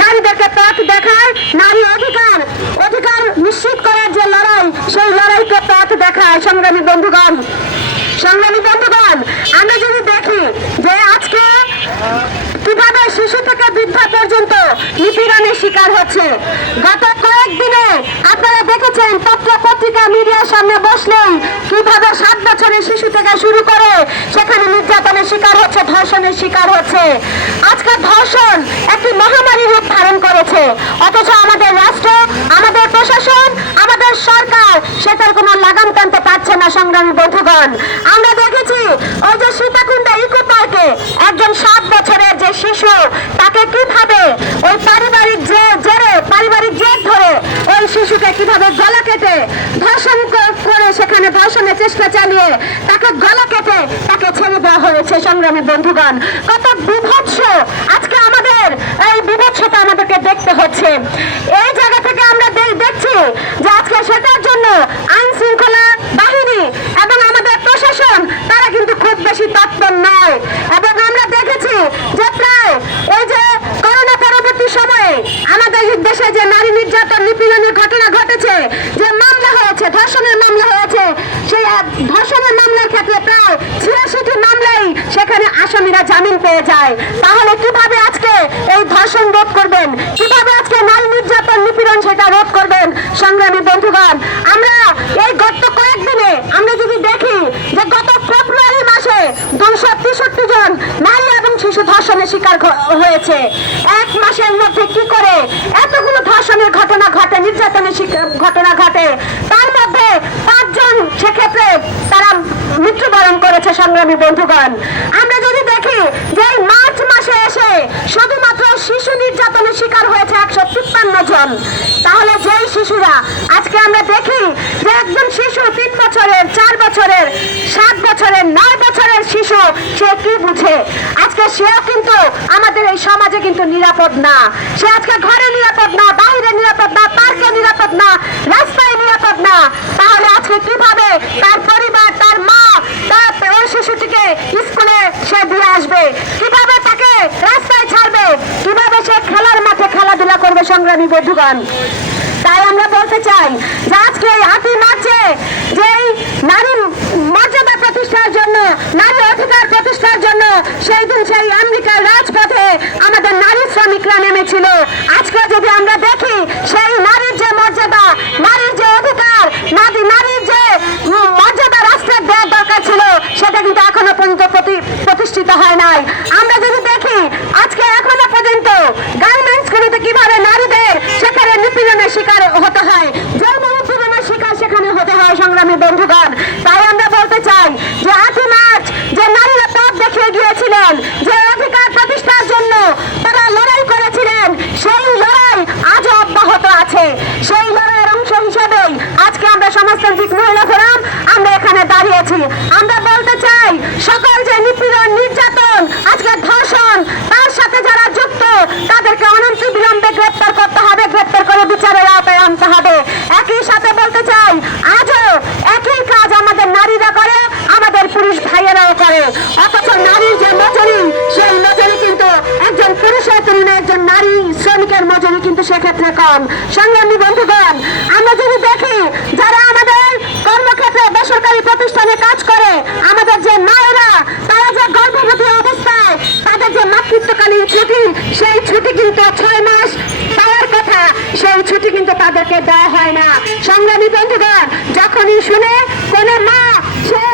নারীদেরকে পথ দেখায়, নারী অধিকার অধিকার নিশ্চিত করার যে লড়াই, সেই লড়াইকে পথ দেখায়। সংগ্রামী বন্ধুগণ, আমরা যদি দেখি যে আজকে কিভাবে শিশু থেকে বৃদ্ধা পর্যন্ত নিপীড়নের শিকার হচ্ছে, গত কয়েকদিনে আপনারা দেখেছেন পত্র পত্রিকা মিডিয়ার সামনে বসলেই কিভাবে 7 বছরের শিশু থেকে শুরু করে সেখানে নির্যাতনের শিকার হচ্ছে, ধর্ষণের শিকার হচ্ছে। আজকে ধর্ষণ একটি মহামারী রূপ ধারণ করেছে, অথচ আমাদের রাষ্ট্র, আমাদের প্রশাসন, আমাদের সরকার সেটার কোনো লাগাম টানতে পারছে না। সংগ্রামী বন্ধুগণ, আমরা দেখেছি ওই যে সীতাকুণ্ডা ইকো পার্কে একজন 7 বছরের যে শিশু, তাকে কিভাবে ওই পারিবারিক জেদ ধরে ওই শিশুকে কিভাবে গলা কেটে ধর্ষণ করে, সেখানে ধর্ষণের চেষ্টা চালিয়ে তাকে গলা কেটে তাকে ছেড়ে দেওয়া হয়েছে। সংগ্রামী বন্ধুগণ, কত বিভৎস আজকে আমাদের এই বিভৎসতা আমাদেরকে দেখতে হচ্ছে। এই জায়গা থেকে আমরা দেখছি যে আজকে সেটার জন্য আইন শৃঙ্খলা বাহিনী এবং আমাদের প্রশাসন তারা কিন্তু খুব বেশি তৎপর নয়। এবং আমরা দেখেছি যে প্রায় ওই যে করোনা পরবর্তী সময়ে আমাদের দেশে যে নারী নির্যাতন নিপীড়নের ঘটনা ঘটেছে, যে মামলা হয়েছে, ধর্ষণের মামলা হয়েছে, সেই ধর্ষণের মামলার ক্ষেত্রে প্রায় 86টি মামলাই সেখানে আসামিরা জামিন পেয়ে যায়। তাহলে কিভাবে আজকে এই ধর্ষণ রোধ করবেন, কিভাবে আজকে নারী নির্যাতন নিপীড়ন সেটা রোধ করবেন? সংগ্রামী বন্ধুগণ, আমরা এই গত কয়েকদিনে আমরা যদি দেখি যে গত ফেব্রুয়ারি মাসে 263 জন নারী এবং শিশু ধর্ষণের শিকার হয়েছে। 1 মাসের মধ্যে কি করে এতগুলো ধর্ষণের ঘটনা ঘটে, নির্যাতনের ঘটনা ঘটে, তার মধ্যে 5 জন সেক্ষেত্রে তারা মৃত্যুবরণ করেছে। সংগ্রামী বন্ধুগণ, আমরা যদি দেখি যে মার্চ মাসে এসে শুধুমাত্র শিশু নির্যাতনের শিকার হয়েছে 153 জন, তাহলে যেই শিশুরা আজকে আমরা দেখি যে একজন শিশু 3 বছরের, 4 বছরের, 7 বছরের, 9 বছরের শিশু, সে কি বুঝে? আজকে সেও কিন্তু আমাদের এই সমাজে কিন্তু নিরাপদ না। সে আজকে ঘরে নিরাপদ না, বাইরে নিরাপদ না, পার্কে নিরাপদ না, রাস্তায় নিরাপদ না। তাহলে আজকে কিভাবে তার পরিবার, তার মা, তার ওই শিশুটিকে স্কুলে সে দিয়ে আসবে? কিভাবে তাকে রাস্তায় ছাড়বে? কিভাবে সে খেলার মাঠে খেলাধুলা করবে? সংগ্রামী বন্ধুগণ, তাই আমরা বলতে চাই যে আজকে এই 8ই মার্চে যেই নারী মর্যাদা প্রতিষ্ঠার জন্য, নারী অধিকার প্রতিষ্ঠার জন্য সেই দিন সেই আমেরিকার রাজপথে আমাদের নারী শ্রমিকরা নেমেছিল, আজকে যদি আমরা দেখি সেই নারীর যে মর্যাদা, নারীর যে অধিকার, নারীর যে মর্যাদা রাষ্ট্রের দেওয়ার দরকার ছিল, সেটা কিন্তু এখনো পর্যন্ত প্রতিষ্ঠিত হয় নাই। আমরা যদি দেখি আজকে এখনো পর্যন্ত গার্মেন্টসগুলিতে কিভাবে নারীদের সেখানে নিপীড়নের শিকার হতে হয়, যৌন নিপীড়নের শিকার সেখানে হতে হয়। সংগ্রামী বন্ধুগণ, তাই আমরা বলতে চাই যে 8ই মার্চ যে নারীরা পথ দেখিয়ে গিয়েছিলেন, যে অধিকার প্রতিষ্ঠার জন্য তারা লড়াই করেছিলেন, সেই লড়াই আজও অব্যাহত আছে। সেই লড়াইয়ের অংশ হিসেবেই আজকে আমরা সমাজতান্ত্রিক মহিলা ফোরাম আমরা এখানে দাঁড়িয়েছি। আমরা বলতে চাই সকল যে নিপীড়ন, নির্যাতন, আজকে ধর্ষণ, তার সাথে যারা যুক্ত তাদেরকে অনতিবিলম্বে গ্রেপ্তার করতে হবে, গ্রেপ্তার করে বিচারের আওতায় আনতে হবে। একই সাথে বলতে চাই আজও একই কাজ আমাদের নারীরা করে, আমাদের পুরুষ ভাইয়েরাও করে, অথচ নারীর যে মজুরি, সেই মজুরি কিন্তু একজন পুরুষের তুলনায় একজন নারী শ্রমিকের মজুরি কিন্তু সেক্ষেত্রে কম। সংগ্রামী বন্ধুগণ, আমরা যদি দেখি যারা আমাদের কর্মক্ষেত্রে বেসরকারি প্রতিষ্ঠানে কাজ করে, আমাদের যে মায়েরা, তারা যে গর্ভবতী অবস্থায় তাদের যে মাতৃত্বকালীন ছুটি, সেই ছুটি কিন্তু 6 মাস পাওয়ার কথা, সেই ছুটি কিন্তু তাদেরকে দেওয়া হয় না। সংগ্রামী বন্ধুগণ, যখনই শুনে কোন মা সে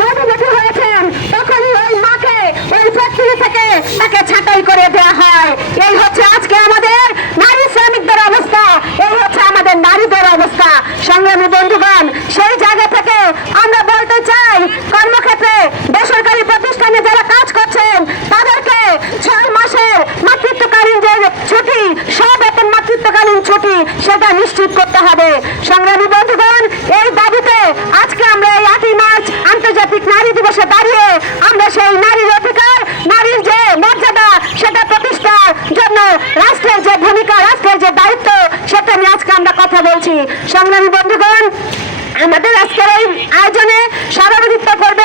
গর্ভবতী হয়েছেন, তখনই ওই মাকে ওই ফ্যাক্টরি থেকে তাকে ছাঁটাই করে দেওয়া হয়। এই হচ্ছে আজকে আমাদের নারী শ্রমিকদের অবস্থা, এই হচ্ছে আমাদের নারীদের অবস্থা। সংগ্রামী বন্ধুগণ, সেই জায়গা থেকে আমরা বলতে চাই কর্মক্ষেত্রে বেসরকারি প্রতিষ্ঠানে যারা কাজ করছেন তাদেরকে 6 মাসের মাতৃত্বকালীন যে ছুটি, সবেতন মাতৃত্বকালীন ছুটি, সেটা নিশ্চিত করতে হবে। সংগ্রামী বন্ধুগণ, এই দাবিতে আজকে আমরা এই 8ই মার্চ আন্তর্জাতিক নারী দিবসে দাঁড়িয়ে আমরা সেই নারীর অধিকার, নারীর যে মর্যাদা, সেটা প্রতিষ্ঠার জন্য রাষ্ট্রের যে ভূমিকা, রাষ্ট্রের যে দায়িত্ব, সেটা নিয়ে আজকে আমরা কথা বলছি। সংগ্রামী বন্ধুগণ, আমাদের আজকের এই আয়োজনে সভাপতিত্ব করবে